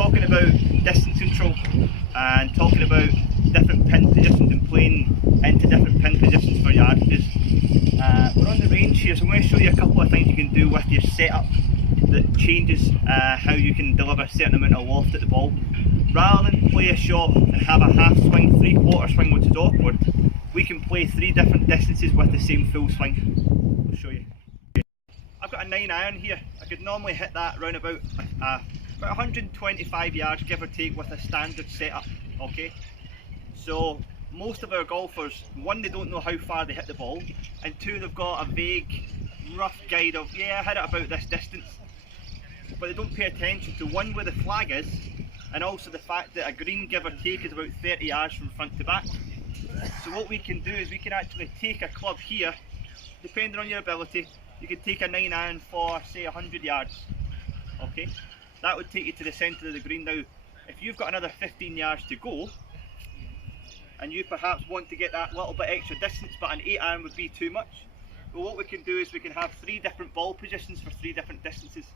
talking about distance control and talking about different pin positions and playing into different pin positions for yardages. We're on the range here, so I'm going to show you a couple of things you can do with your setup that changes how you can deliver a certain amount of loft at the ball. Rather than play a shot and have a half swing, 3/4 swing, which is awkward, we can play 3 different distances with the same full swing. I'll show you. I've got a 9 iron here. I could normally hit that around about 125 yards, give or take, with a standard setup. Okay, so most of our golfers, one, they don't know how far they hit the ball, and two, they've got a vague, rough guide of, yeah, I hit it about this distance, but they don't pay attention to, one, where the flag is, and also the fact that a green, give or take, is about 30 yards from front to back. So what we can do is we can actually take a club here, depending on your ability. You can take a 9 iron for, say, 100 yards. Okay, that would take you to the centre of the green. Now, if you've got another 15 yards to go, and you perhaps want to get that little bit extra distance, but an 8 iron would be too much, well, what we can do is we can have 3 different ball positions for 3 different distances.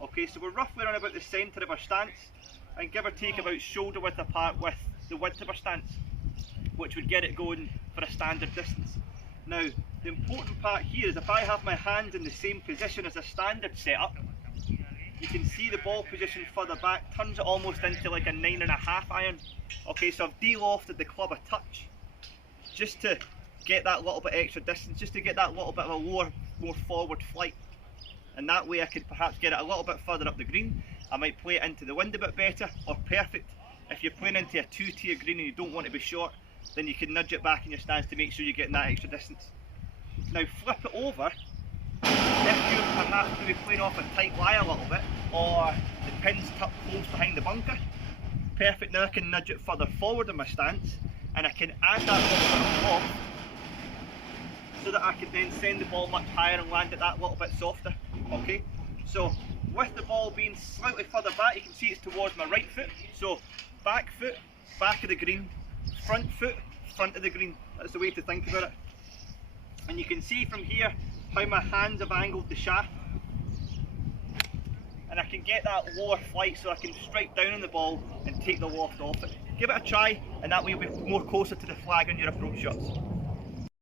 Okay, so we're roughly around about the centre of our stance, and give or take about shoulder width apart with the width of our stance, which would get it going for a standard distance. Now, the important part here is if I have my hands in the same position as a standard setup, you can see the ball position further back turns it almost into like a 9.5 iron. Okay, so I've de-lofted the club a touch just to get that little bit extra distance, just to get that little bit of a lower, more forward flight. And that way I could perhaps get it a little bit further up the green. I might play it into the wind a bit better, or perfect, if you're playing into a 2-tier green and you don't want to be short, then you can nudge it back in your stance to make sure you're getting that extra distance. Now flip it over, if you're perhaps maybe playing off a tight lie a little bit, or the pin's tucked close behind the bunker, perfect. Now I can nudge it further forward in my stance, and I can add that little bit of loft, so that I can then send the ball much higher and land it that little bit softer. Okay, so with the ball being slightly further back, you can see it's towards my right foot, so back foot, back of the green, front foot, front of the green. That's the way to think about it. And you can see from here how my hands have angled the shaft, and I can get that lower flight so I can strike down on the ball and take the loft off it. Give it a try, and that way you'll be more closer to the flag on your approach shots.